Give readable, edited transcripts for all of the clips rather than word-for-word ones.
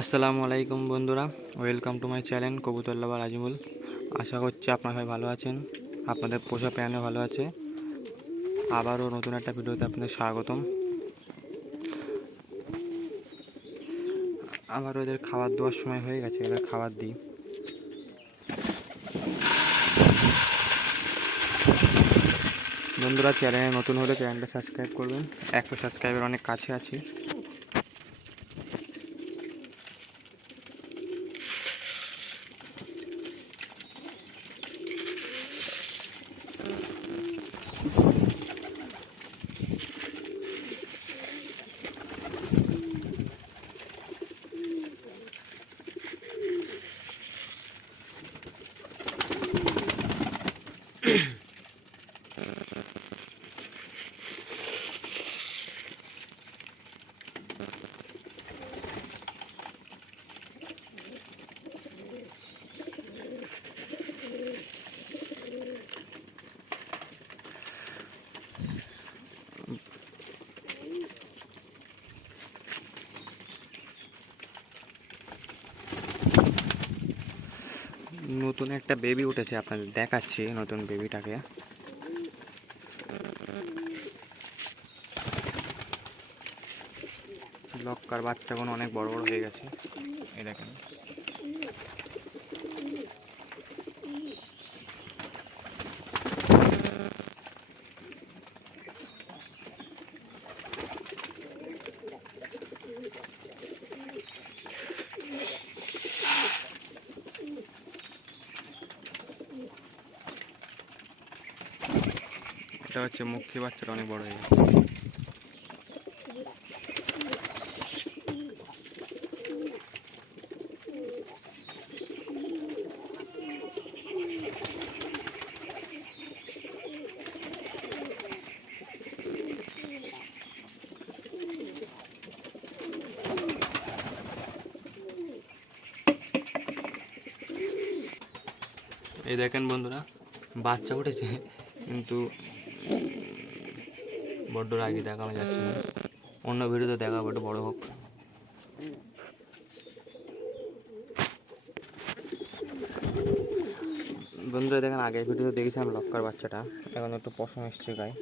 আসসালামু আলাইকুম বন্ধুরা, ওয়েলকাম টু মাই চ্যানেল কবুতর লাভার আজিমুল। আশা করছি আপনারা সবাই ভালো আছেন, আপনাদের পোষা প্রাণীও ভালো আছে। আবারও নতুন একটা ভিডিওতে আপনাদের স্বাগতম। আবারও এদের খাবার দেওয়ার সময় হয়ে গেছে, এবার খাবার দিই। বন্ধুরা, চ্যানেলে নতুন হলে চ্যানেলটা সাবস্ক্রাইব করবেন। 100 সাবস্ক্রাইবের অনেক কাছে আছি। নতুন একটা বেবি উঠেছে, আপনাদের দেখাচ্ছি নতুন বেবিটাকে। লক্কার বাচ্চাগুলো অনেক বড় বড় হয়ে গেছে, এই দেখেন। এটা হচ্ছে মুখী বাচ্চাটা অনেক বড় হয়ে গেছে। এই দেখেন বন্ধুরা, বাচ্চা উঠেছে কিন্তু বড্ড রাগি, দেখানো যাচ্ছে না। অন্য ভিডিওতে দেখাবো, একটু বড় হোক। বন্ধুরা দেখেন, আগের ভিডিওতে দেখেছিলাম লক্কার বাচ্চাটা, এখন একটু পশম এসছে গায়ে।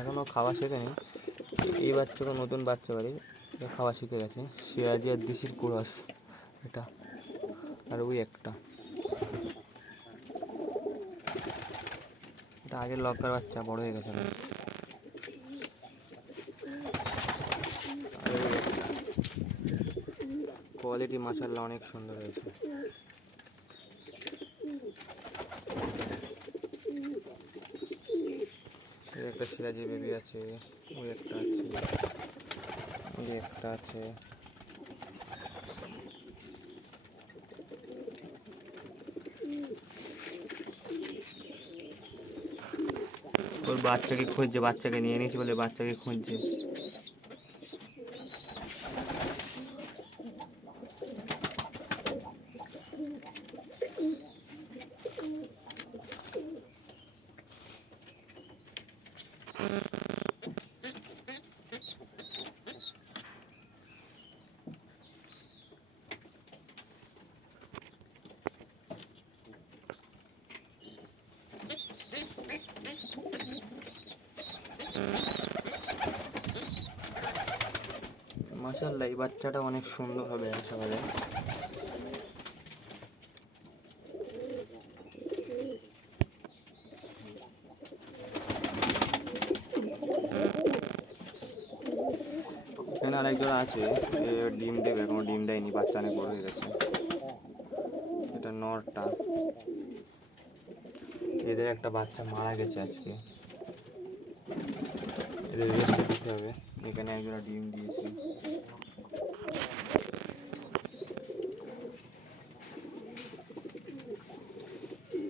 এখনও খাওয়া শেখেনি। এই বাচ্চাটা নতুন বাচ্চা বাড়ি, খাওয়া শিখে গেছে। সিরাজি আর দিশির ক্রস এটা, আর ওই একটা, এটা আগের লক্কার বাচ্চা, বড় হয়ে গেছে। কোয়ালিটি মাশাআল্লাহ অনেক সুন্দর হয়েছে। একটা সিরাজি বেবি আছে, ওই একটা আছে, ওই একটা আছে। ওর বাচ্চাকে খুঁজছে, বাচ্চাকে নিয়ে নিয়েছি বলে বাচ্চাকে খুঁজছে। মাশাআল্লাহ, এই বাচ্চাটা অনেক সুন্দর হবে আশা করি। এখানে আরেক জোড়া আছে, ডিম দেবে, এখনো ডিম দেয়নি, বাচ্চা অনেক বড় হয়ে গেছে। এটা নরটা, এদের একটা বাচ্চা মারা গেছে আজকে, এদের রেস্ট দিতে হবে। এখানে একজোড়া ডিম দিয়েছে।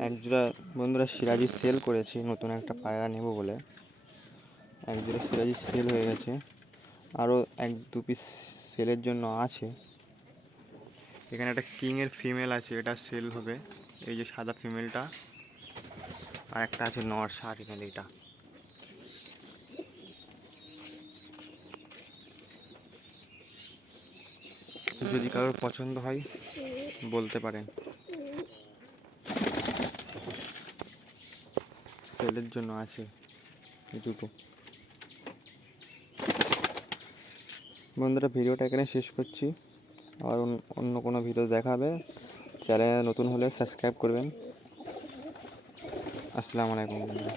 একজোড়া বন্ধুরা, সিরাজি সেল করেছি নতুন একটা পায়রা নেব বলে। এক জোড়া সিরাজি সেল হয়ে গেছে, আরও 1-2 পিস সেলের জন্য আছে। এখানে একটা কিংয়ের ফিমেল আছে, এটা সেল হবে। এই যে সাদা ফিমেলটা, আর একটা আছে নর ষাট এখানে। এটা যদি কারোর পছন্দ হয় বলতে পারেন, সেলের জন্য আছে এই দুটো। বন্ধুরা, ভিডিওটা এখানে শেষ করছি। আর অন্য কোনো ভিডিও দেখাবে। চ্যানেলে নতুন হলে সাবস্ক্রাইব করবেন। আসসালামু আলাইকুম বন্ধুরা।